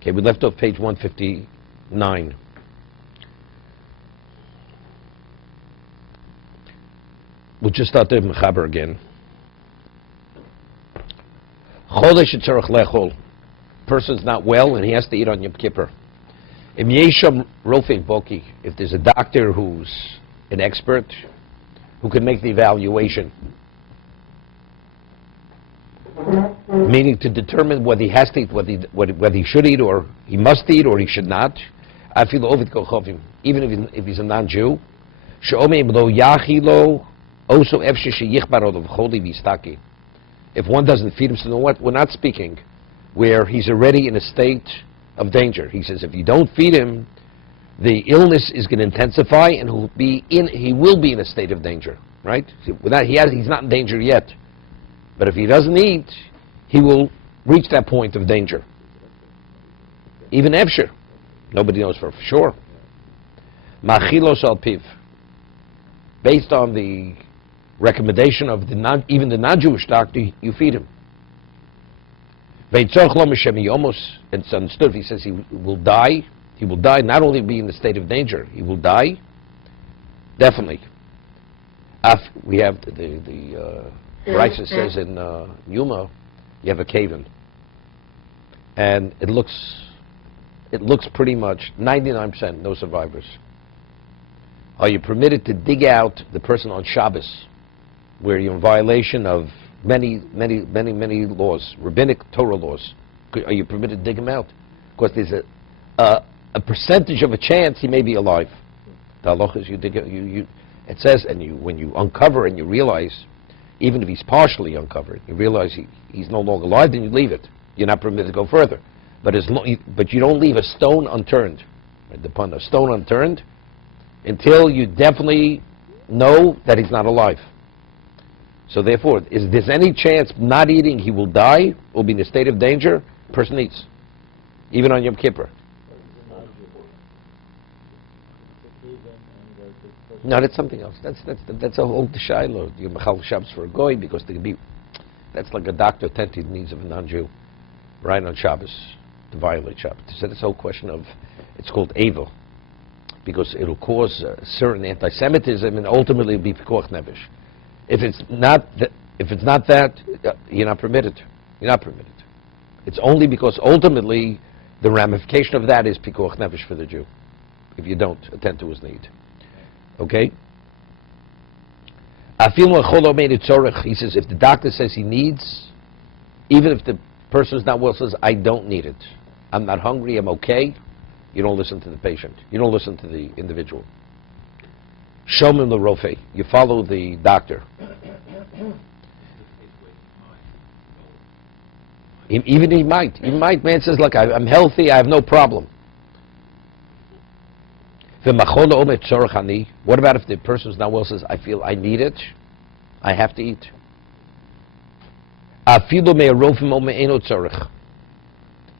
Okay, we left off page 159. We'll just start the Mechaber again. Chodesh tzarich lechol. Person's not well and he has to eat on Yom Kippur. Im yesham rofei boki. If there's a doctor who's an expert, who can make the evaluation, meaning to determine whether he has to eat, whether he should eat, or he must eat, or he should not. Even if he's a non-Jew, if one doesn't feed him, so you know what? We're not speaking where he's already in a state of danger. He says if you don't feed him, the illness is going to intensify, and he will be in a state of danger. Right? He's not in danger yet, but if he doesn't eat, he will reach that point of danger. Even Efsher, nobody knows for sure. Machilos al piv, based on the recommendation of even the non-Jewish doctor, you feed him. And it's understood. He says he will die. He will die. Not only be in the state of danger, he will die. Definitely. We have the Raisa says in Yuma, you have a cave-in, and it looks pretty much 99% no survivors. Are you permitted to dig out the person on Shabbos, where you're in violation of many laws, rabbinic Torah laws? Are you permitted to dig him out? Because there's a percentage of a chance he may be alive. The halacha is you dig it. It says, and when you uncover and you realize, even if he's partially uncovered, you realize he's no longer alive, then you leave it. You're not permitted to go further. But you don't leave a stone unturned. Right? Upon a stone unturned, until you definitely know that he's not alive. So therefore, if there's any chance not eating, he will die, will be in a state of danger, person eats. Even on Yom Kippur. No, that's something else. That's a whole Shiloh. You're Mechal Shabbos for a goy, because they can be. That's like a doctor attending the needs of a non-Jew, right on Shabbos, to violate Shabbos. So this whole question of, it's called Eva, because it'll cause certain anti-Semitism, and ultimately it'll be pikuach nefesh. If it's not that, you're not permitted. You're not permitted. It's only because ultimately the ramification of that is pikuach nefesh for the Jew, if you don't attend to his need. Okay? He says if the doctor says he needs, even if the person who's not well says, I don't need it, I'm not hungry, I'm okay, you don't listen to the patient. You don't listen to the individual. Shomim l'rofei. You follow the doctor. Even he might. Man says, look, I'm healthy, I have no problem. What about if the person who's not well says, I feel I need it, I have to eat?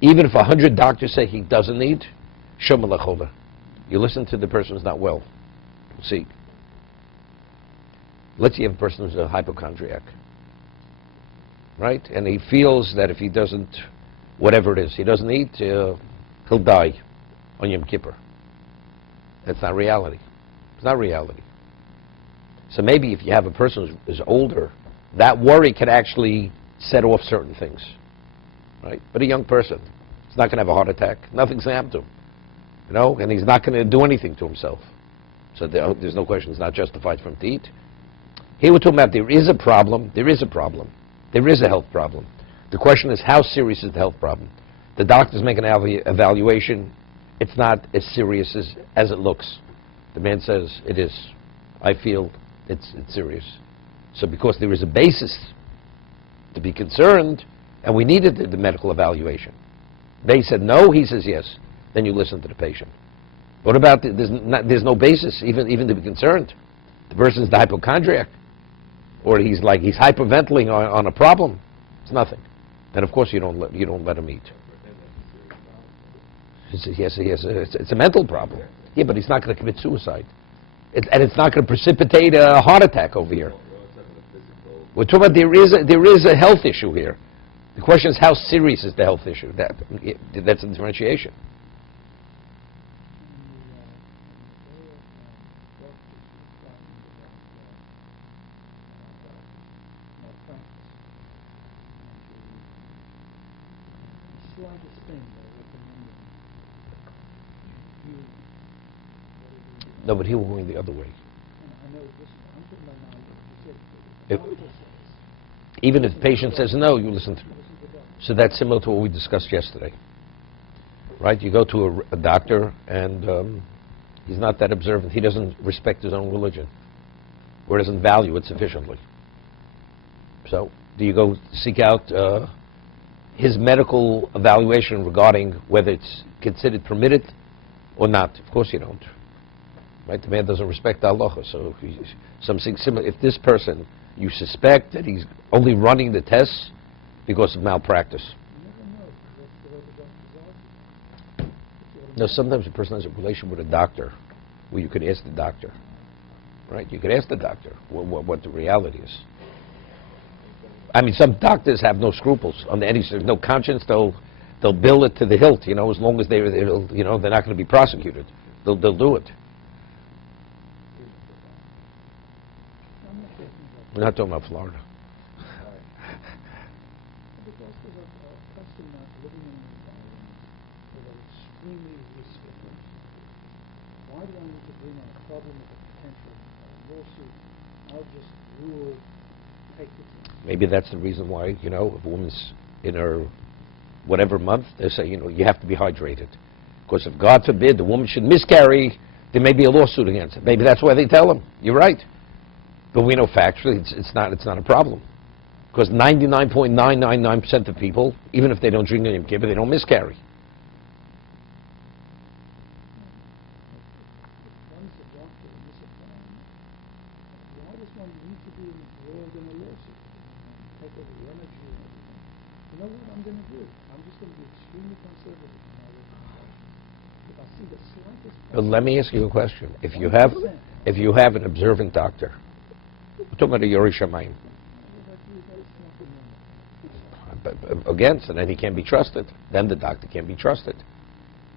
Even if 100 doctors say he doesn't need, you listen to the person who's not well. See, let's say you have a person who's a hypochondriac, right? And he feels that if he doesn't, whatever it is, he doesn't eat, he'll die on Yom Kippur. That's not reality. It's not reality. So maybe if you have a person who's older, that worry can actually set off certain things, right? But a young person, he's not going to have a heart attack. Nothing's going to happen to him, you know, and he's not going to do anything to himself. So there's no question it's not justified for him to eat. Here we're talking about there is a problem. There is a problem. There is a health problem. The question is, how serious is the health problem? The doctors make an evaluation. It's not as serious as it looks. The man says, it is. I feel it's serious. So because there is a basis to be concerned, and we needed the medical evaluation. They said no, he says yes. Then you listen to the patient. What about, there's no basis even to be concerned. The person's the hypochondriac, or he's hyperventilating on a problem. It's nothing. And of course you don't let him eat. It's a mental problem. Yeah, but he's not going to commit suicide. And it's not going to precipitate a heart attack over here. We're talking about there is a health issue here. The question is, how serious is the health issue? That's a differentiation. No, but he was going the other way. If, even if the patient says no, you listen to him. So that's similar to what we discussed yesterday. Right? You go to a doctor and he's not that observant. He doesn't respect his own religion or doesn't value it sufficiently. So do you go seek out his medical evaluation regarding whether it's considered permitted or not? Of course you don't. Right? The man doesn't respect Allah. So something similar. If this person, you suspect that he's only running the tests because of malpractice. No, sometimes a person has a relation with a doctor where you could ask the doctor. Right? You could ask the doctor what the reality is. I mean, some doctors have no scruples on any, no conscience. They'll bill it to the hilt, you know, as long as they're not going to be prosecuted. They'll do it. We're not talking about Florida. Because there's a customer living in an environment with an extremely risky person. Why do I need to bring on a problem with a potential lawsuit? I'll just rule, take the test. Maybe that's the reason why, if a woman's in her whatever month, they say, you have to be hydrated. Because if, God forbid, the woman should miscarry, there may be a lawsuit against it. Maybe that's why they tell them. You're right. But we know factually it's not a problem. Because 99.999% of people, even if they don't drink any kipper, they don't miscarry. One's a doctor in this environment. Why does one need to be involved in a lawsuit? Take over the energy and everything. You know what I'm going to do? I'm just going to be extremely conservative in my recommendation. If I see the slightest... But let me ask you a question. If you have an observant doctor, we're talking about a Yori Shamayim. But again, so then he can't be trusted. Then the doctor can't be trusted.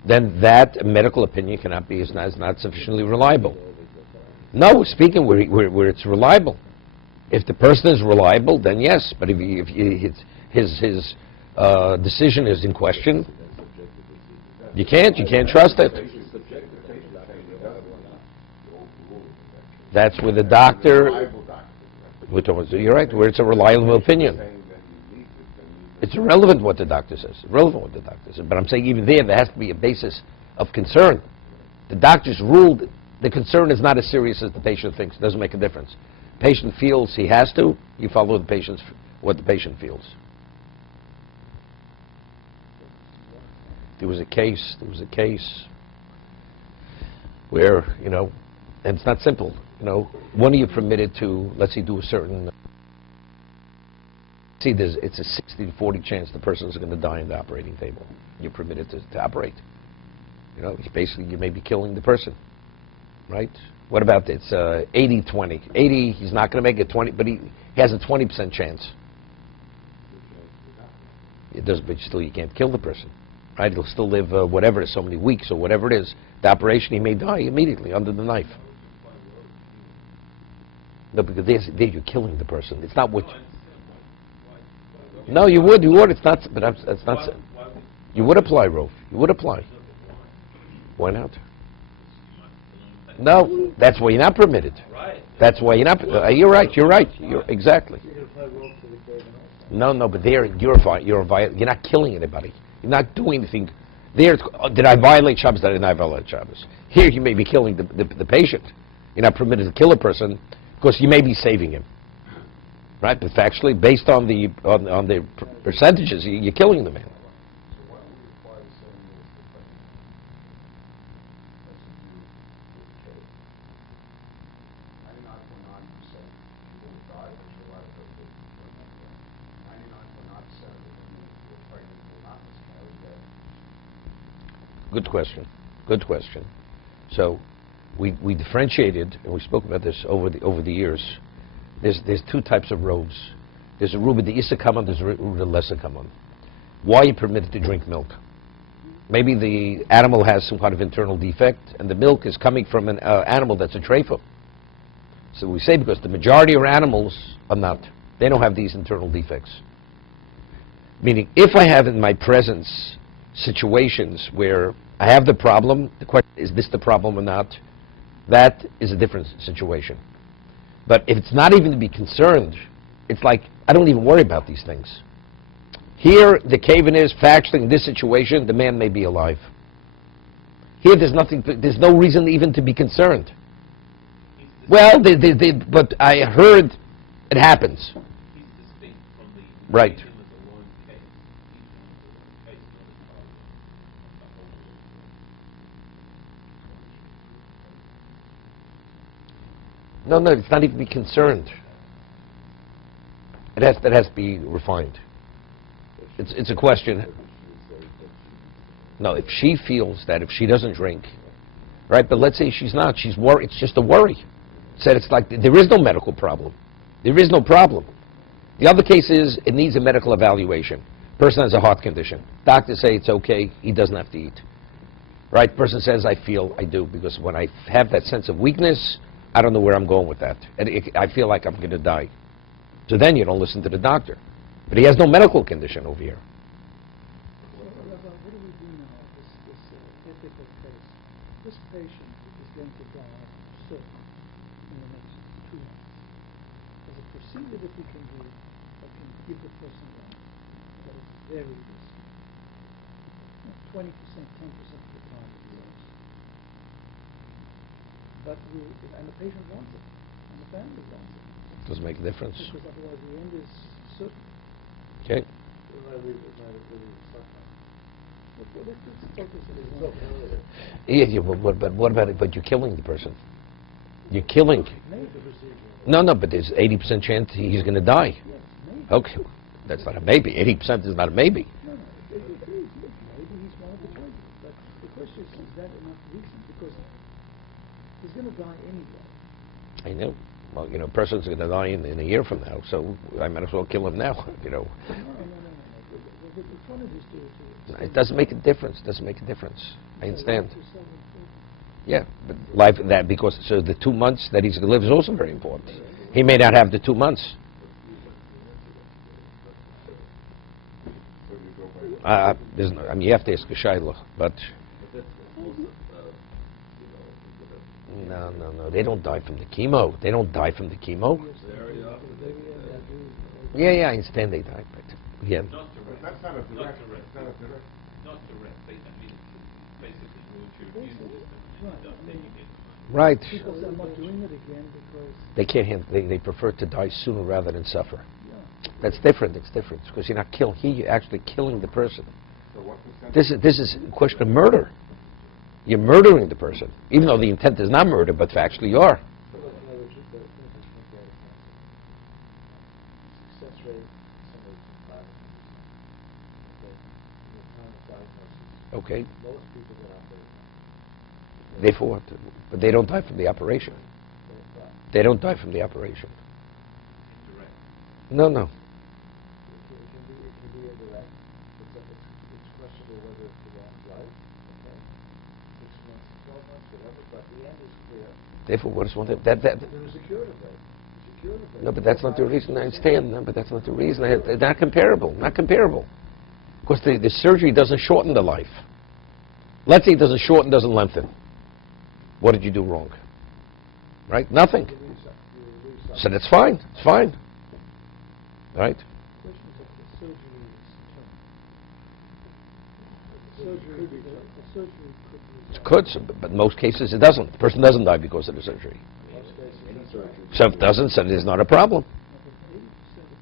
Then that medical opinion cannot be is not sufficiently reliable. No, speaking where it's reliable. If the person is reliable, then yes. But if his decision is in question, you can't trust it. That's where the doctor. You're right. Where it's a reliable opinion. It's irrelevant what the doctor says. Irrelevant what the doctor says. But I'm saying even there has to be a basis of concern. The doctor's ruled the concern is not as serious as the patient thinks. It doesn't make a difference. The patient feels he has to. You follow what the patient feels. There was a case where, and it's not simple. When are you permitted to, let's say, do a certain... See, it's a 60 to 40 chance the person is going to die on the operating table. You're permitted to operate. Basically, you may be killing the person, right? What about it's 80-20? 80, he's not going to make it 20, but he has a 20% chance. It does, but still, you can't kill the person, right? He'll still live whatever, so many weeks or whatever it is. The operation, he may die immediately under the knife. No, because there you're killing the person. It's not what. No, you would. It's not. But it's not. You would apply, Rove. You would apply. Why not? No, that's why you're not permitted. That's why you're not. You're right. You're exactly. No, but there you're not killing anybody. You're not doing anything. There, did I violate Shabbos? Did I not violate Shabbos? Here, you may be killing the patient. You're not permitted to kill a person because you may be saving him. Right, but factually, based on the percentages, you're killing the man. Good question. So, we differentiated, and we spoke about this over the years. There's two types of robes. There's a ruba de isa kaman, there's a ruba de lesa kaman. Why are you permitted to drink milk? Maybe the animal has some kind of internal defect, and the milk is coming from an animal that's a trefa. So we say because the majority of animals are not. They don't have these internal defects. Meaning, if I have in my presence situations where I have the problem, the question is this the problem or not? That is a different situation. But if it's not even to be concerned, it's like, I don't even worry about these things. Here, the cave-in is, factually, in this situation, the man may be alive. Here, there's no reason even to be concerned. Well, but I heard it happens. He's distinct from the Right. case as a lone case. He's a case, not a problem. No, it's not even to be concerned. That has to be refined. It's a question. No, if she feels that if she doesn't drink, right? But let's say she's not. She's worried. It's just a worry. Said it's like there is no medical problem. There is no problem. The other case is it needs a medical evaluation. Person has a heart condition. Doctors say it's okay. He doesn't have to eat. Right? Person says I do because when I have that sense of weakness, I don't know where I'm going with that. And I feel like I'm going to die. So then you don't listen to the doctor. But he has no medical condition over here. So, Rabbi, what do we do now? This ethical case. This patient is going to die certain in the next 2 months. There's a procedure that we can do that can give the person life, but it's very risky. 20%, 10% of the time it works. But and the patient wants it, and the family wants it. Doesn't make a difference. Because otherwise the end is certain. Okay. Yeah, but what about it? But you're killing the person. You're killing. No, but there's 80% chance he's going to die. Okay, that's not a maybe. 80% is not a maybe. No, it is. Maybe he's one of the choices. But the question is that enough reason? Because he's going to die anyway. I know. Well, a person's going to die in a year from now, so I might as well kill him now, No. The point is It doesn't make a difference. Doesn't make a difference. I understand. Yeah, but life that because so the 2 months that he's going to live is also very important. He may not have the 2 months. There's no, I mean, you have to ask a shayla, but no, they don't die from the chemo. They don't die from the chemo. Yeah, I understand they die, but yeah. That's not a direct. Not direct. Basically, what you're using is Right. People are not doing it again because They can't handle. They prefer to die sooner rather than suffer. yeah. That's different. It's different because you're not killing. You're actually killing the person. This is a question of murder. You're murdering the person, even though the intent is not murder, but factually you are. Okay. They fought, but they don't die from the operation. They don't die from the operation. No. It can be a direct. It's questionable whether it's the end life, okay? 6 months, 12 months, whatever, but the end is clear. Therefore, what is one thing? There is a curative rate. There's a curative rate. No, but that's not the reason. I understand. No, but that's not the reason. They're not comparable. Not comparable. Because the surgery doesn't shorten the life. Let's say it doesn't shorten, doesn't lengthen. What did you do wrong? Right? Nothing. So that's fine. It's fine. Right? The question is if the surgery is the surgery could be But in most cases it doesn't. The person doesn't die because of the surgery. So if it doesn't, so there's not a problem. I think 80% of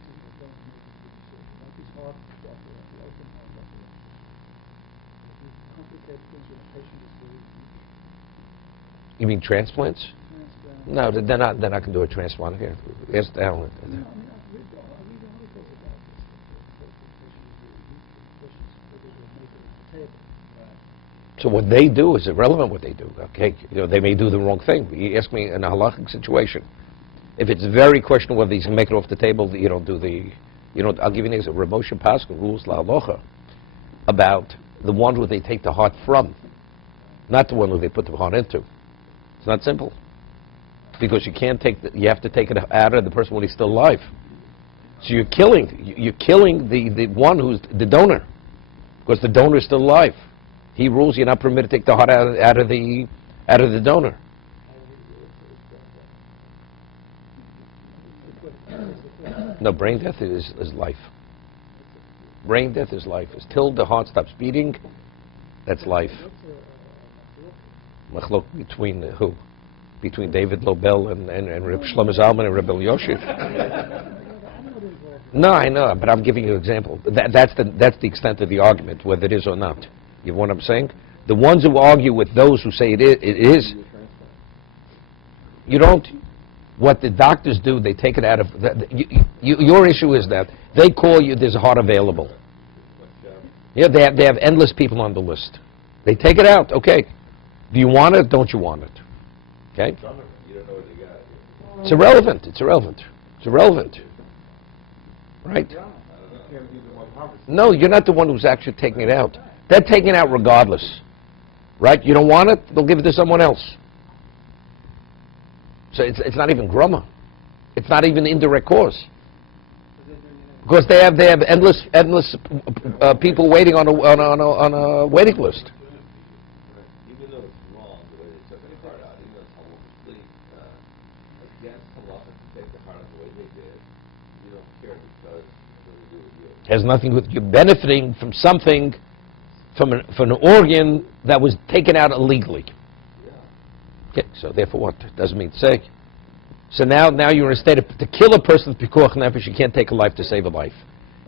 people don't make it to the surgery. Like his heart operation, the open heart operation. If you complicate things when a patient is very weak, You mean transplants? transplant. No, they're not going to do a transplant here. Ask the Alan. No, I mean, I read articles about this. That the patient is very weak, the questions whether they make it at the table. So what they do is irrelevant what they do. Okay, they may do the wrong thing. You ask me in a halachic situation. If it's very questionable whether he's going to make it off the table, you don't do the, I'll give you an example. Ramosha Pascal rules La Halacha about the one who they take the heart from, not the one who they put the heart into. It's not simple. Because you can't you have to take it out of the person when he's still alive. So you're killing the one who's the donor, because the donor is still alive. He rules you're not permitted to take the heart out of the donor. No, brain death is life. Brain death is life. Till the heart stops beating, that's life. Machlok between who? Between David Lobel and Reb Shlomo Zalman and Reb Elyoshiv. No, I know, but I'm giving you an example. That's the extent of the argument, whether it is or not. You know what I'm saying? The ones who argue with those who say it is, you don't. What the doctors do, they take it out of. Your issue is that they call you. There's a heart available. Yeah, they have endless people on the list. They take it out. Okay, do you want it? Don't you want it? Okay. It's irrelevant. It's irrelevant. It's irrelevant. Right? No, you're not the one who's actually taking it out. They're taking it out regardless. Right? You don't want it, they'll give it to someone else. So it's not even grumma. It's not even indirect cause. Because they have endless people waiting on a waiting list. Even though it's wrong the way they took the heart out, even though it's halakhically against halacha to take the heart out the way they did, you don't care because it's nothing to do with you. Has nothing with you benefiting from something, from an organ that was taken out illegally. Okay, so therefore what? Doesn't mean to say. So now you're in a state of, to kill a person with pikuach nefesh, you can't take a life to save a life.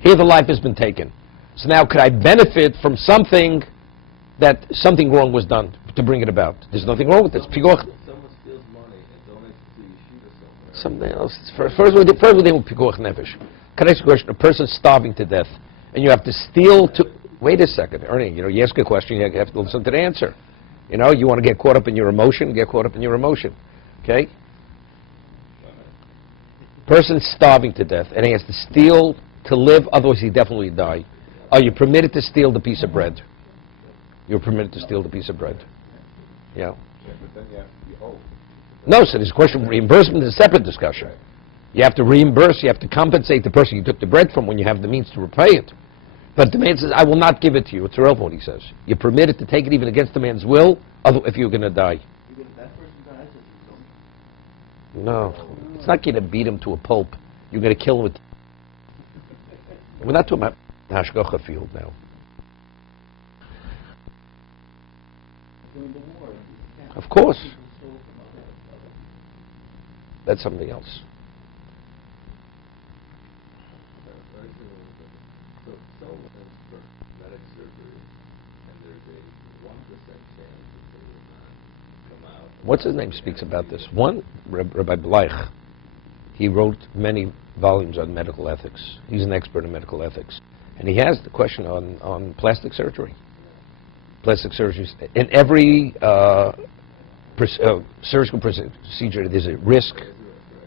Here the life has been taken. So now could I benefit from something that something wrong was done to bring it about? There's nothing wrong with this. Pikuach. Someone steals money and donates it to yeshiva somewhere. Something else. First we deal with pikuach nefesh. Can I ask you a question? A person's starving to death, and you have to steal to. Wait a second, Ernie. You ask a question, you have to listen to the answer. You want to get caught up in your emotion, get caught up in your emotion. Okay? Person's starving to death, and he has to steal to live, otherwise he definitely die. Are you permitted to steal the piece of bread? You're permitted to steal the piece of bread. Yeah? Yeah, but then you have to be owed. No, so there's a question of reimbursement is a separate discussion. You have to reimburse, you have to compensate the person you took the bread from when you have the means to repay it. But the man says, I will not give it to you. It's irrelevant what he says. You're permitted to take it even against the man's will, if you're going to die. Even if that person dies, No, it's not going to beat him to a pulp. You're going to kill him with... We're not talking about the Hashgacha field now. Of course. That's something else. So for medic surgery, and there's a 1% chance that they will not come out. What's his name speaks about this? One, Rabbi Lech, he wrote many volumes on medical ethics. He's an expert in medical ethics. And he has the question on plastic surgery. Plastic surgeries. In every surgical procedure, there's a risk,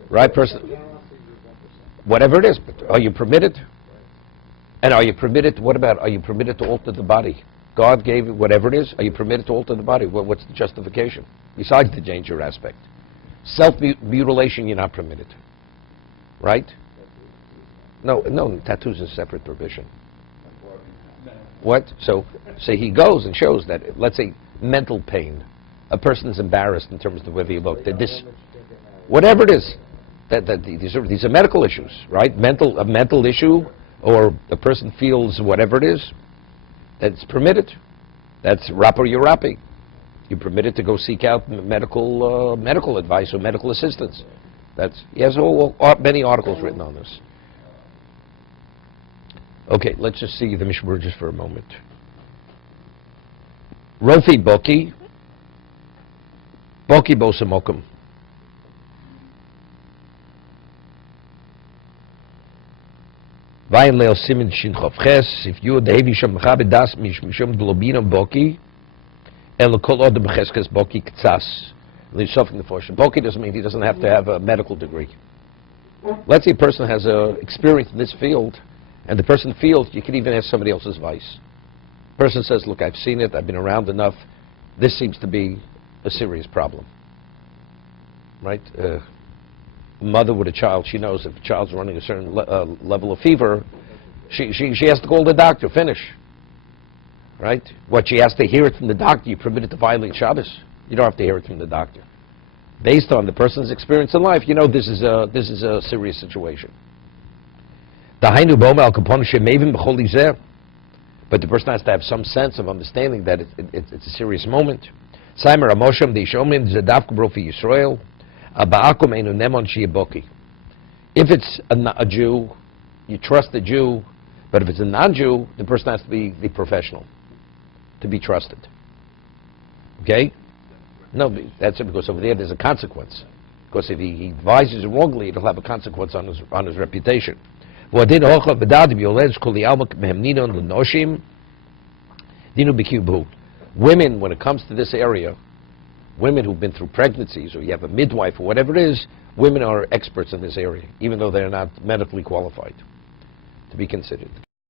right? Whatever it is, but are you permitted? And are you permitted, what about, are you permitted to alter the body? God gave you whatever it is, are you permitted to alter the body? What's the justification? Besides the danger aspect. Self-mutilation, you're not permitted. Right? No, tattoos is a separate provision. What? So he goes and shows that, let's say, mental pain. A person is embarrassed in terms of whether you look. Whatever it is, these are medical issues, right? A mental issue, or the person feels whatever it is, that's permitted. That's rapper urapi. You're permitted to go seek out medical advice or medical assistance. He has many articles written on this. Okay, let's just see the Mishna Berura just for a moment. Rofi Boki Bosamokum. Vayin Leil Simin Shinchov Ches, if you the Hevi Shom Mechabe Das Mishum Globina Boki, El Kol Odem Cheskes Boki Ktsas. Lishof in the Fortune. Boki doesn't mean he doesn't have to have a medical degree. Let's say a person has experience in this field, and the person feels you could even ask somebody else's advice. Person says, look, I've seen it, I've been around enough, this seems to be a serious problem. Right? Mother with a child, she knows if the child's running a certain level of fever, she has to call the doctor, finish. Right? What, she has to hear it from the doctor, you permit it to violate Shabbos? You don't have to hear it from the doctor. Based on the person's experience in life, you know this is a serious situation. But the person has to have some sense of understanding that it's a serious moment. If it's a Jew, you trust the Jew, but if it's a non-Jew, the person has to be the professional, to be trusted. Okay? No, that's it, because over there's a consequence. Because if he advises wrongly, it'll have a consequence on his reputation. Women, when it comes to this area, women who've been through pregnancies, or you have a midwife, or whatever it is, women are experts in this area, even though they're not medically qualified to be considered.